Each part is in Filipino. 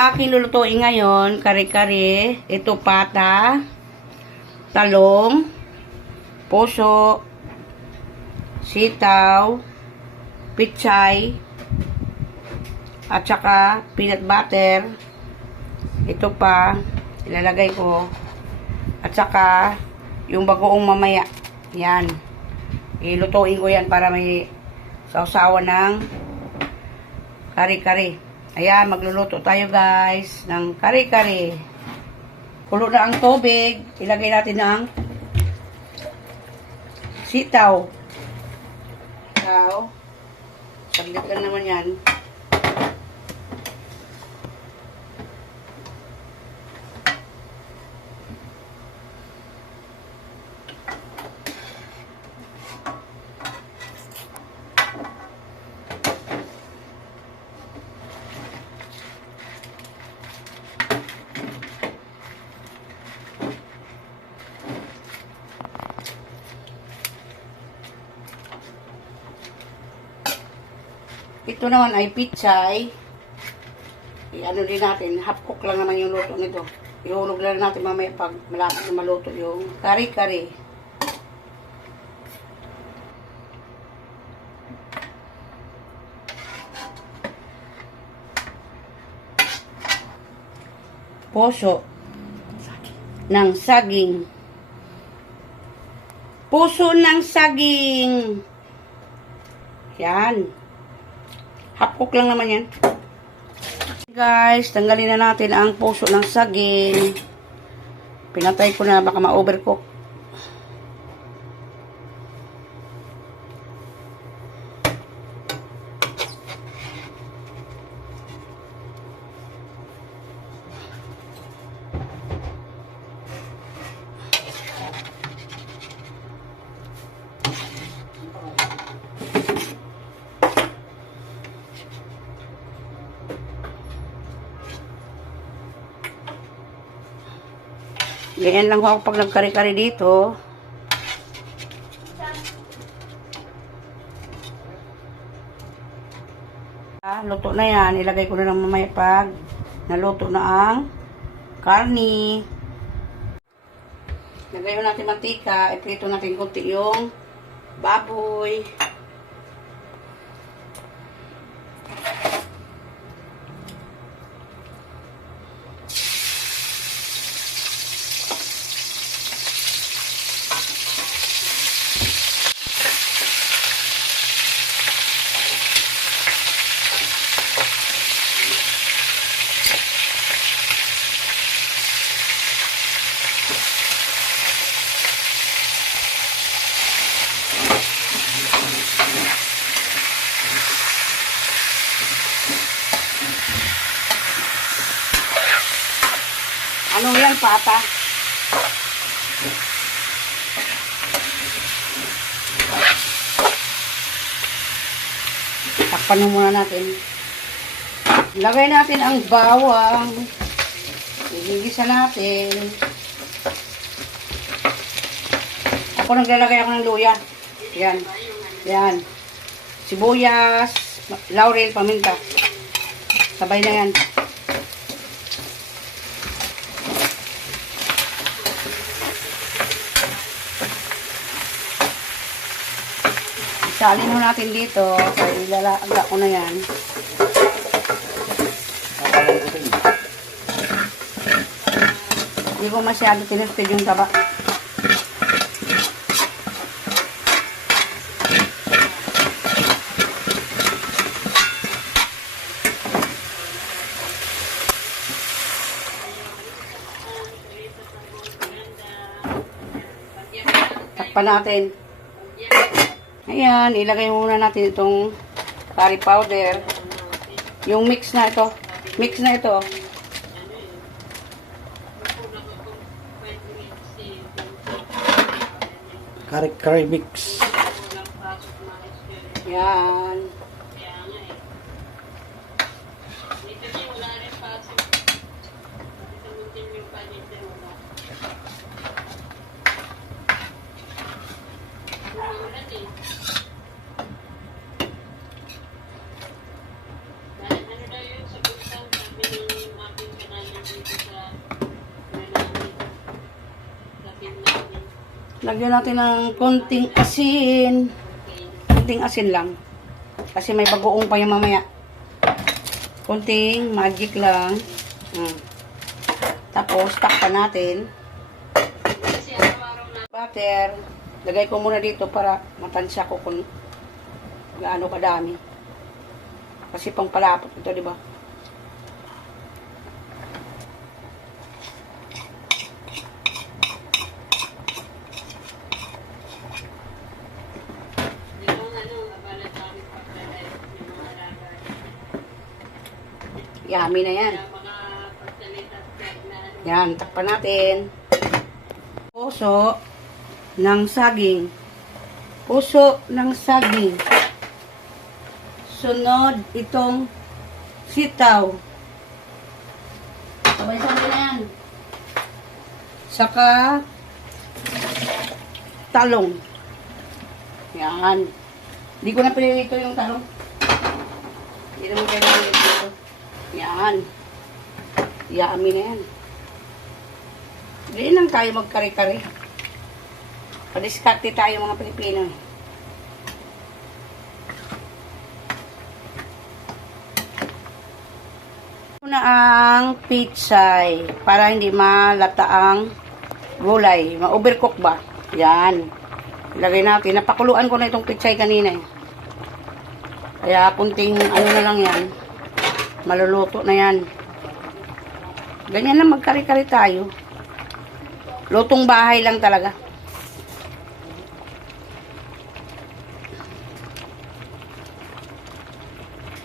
aking lulutuin ngayon, kare-kare, ito pata, talong, puso, sitaw, pichay, at saka peanut butter. Ito pa, ilalagay ko. At saka, yung bagoong mamaya. Yan. Ilutuin ko yan para may sausawa ng kare-kare. Ayan, magluluto tayo guys ng kare-kare. Kulo na ang tubig. Ilagay natin ang sitaw. Sitaw. Saglit lang naman yan. Ito naman ay pichay. I-ano din natin, half cook lang naman yung luto nito. Ihulog lang natin mamaya pag malapit na maluto yung kari-kari. Puso ng saging. Puso ng saging. Yan. Half cook lang naman yan. Guys, tanggalin na natin ang puso ng saging. Pinatay ko na baka ma-overcook. Ganyan lang ho ako pag nagkari-kari dito. Ah, Luto na yan. Ilagay ko na lang mamaya pag naluto na ang karni. Lagay natin mantika. Iprito natin kunti yung baboy. Ano yan, pata? Takpan muna natin. Lagay natin ang bawang. Igigisa natin. Ako naglalagay ako ng luya. Yan. Yan. Sibuyas, laurel, paminta. Sabay na yan. Salin mo natin dito. Kaya ilalaga ko na yan. Hindi ko masyado tinusted yung taba. Takpan natin. Ayan, ilagay muna natin itong curry powder. Yung mix na ito. Mix na ito. Curry, curry mix. Yan. Lagyan natin ng konting asin. Konting asin lang. Kasi may bagoong pa yung mamaya. Konting magic lang. Mm. Tapos, takpan natin. Butter. Lagay ko muna dito para matansya ko kung gaano kadami. Kasi pang palapot ito, di ba? Yummy na yan. Yan, takpan natin. Puso ng saging. Puso ng saging. Sunod itong sitaw. Sabay-sabay na yan. Saka talong. Yan. Hindi ko na pinilito yung talong. Hindi naman kayo. Yan. Yummy na yan. Hindi lang tayo magkari-kari. Padiskarte tayo mga Pilipino. Una ang pitsay para hindi malata ang gulay. Ma-overcook ba? Yan. Ilagay natin. Napakuluan ko na itong pitsay kanina eh. Kaya kunting ano na lang yan. Maluluto na yan. Ganyan lang magkari-kari tayo. Lutong bahay lang talaga.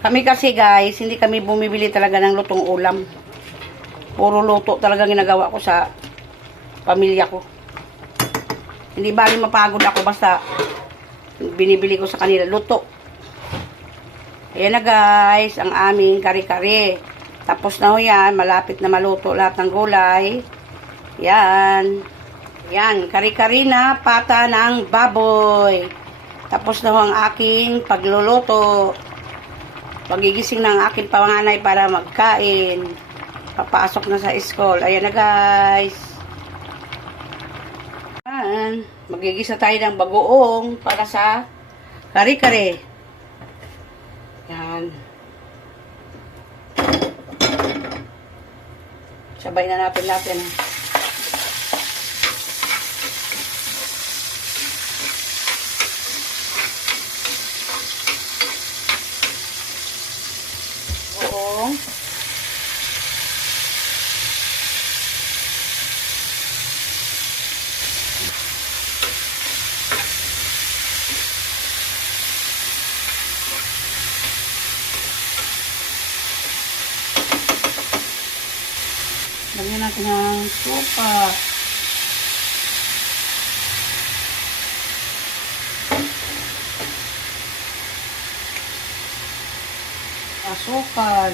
Kami kasi guys, hindi kami bumibili talaga ng lutong ulam. Puro luto talaga ginagawa ko sa pamilya ko. Hindi bali mapagod ako basta binibili ko sa kanila luto. Ayan na guys, ang aming kare-kare. Tapos na ho yan, malapit na maluto lahat ng gulay. Yan. Yan, kare-kare na pata ng baboy. Tapos na ho ang aking pagluluto. Pagigising ng aking panganay para magkain. Papasok na sa school. Ayan na guys. Yan. Magigisa tayo ng bagoong para sa kare-kare. Yan. Sabay na natin natin. Oo. Lagyan natin ng sopa. Asukal.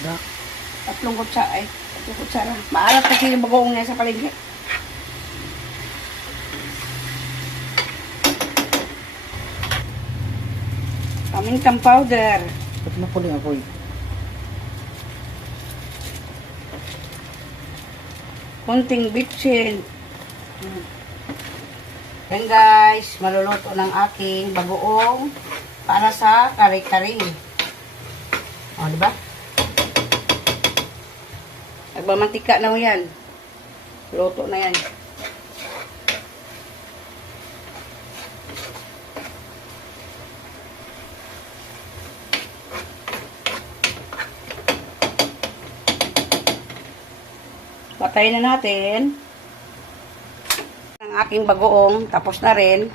Da. Tatlong kutsara. Ay, tatlong kutsara. Maalat kasi yung bagoong niya sa paligid. Pamintang powder. Ba't mapuling ako eh? Kunting bitchin. Yan guys, maluluto ng aking bagoong para sa kare-kare. O, di ba? Nagmamantika na ho yan. Luto na yan. Patayin na natin ang aking bagoong. Tapos na rin.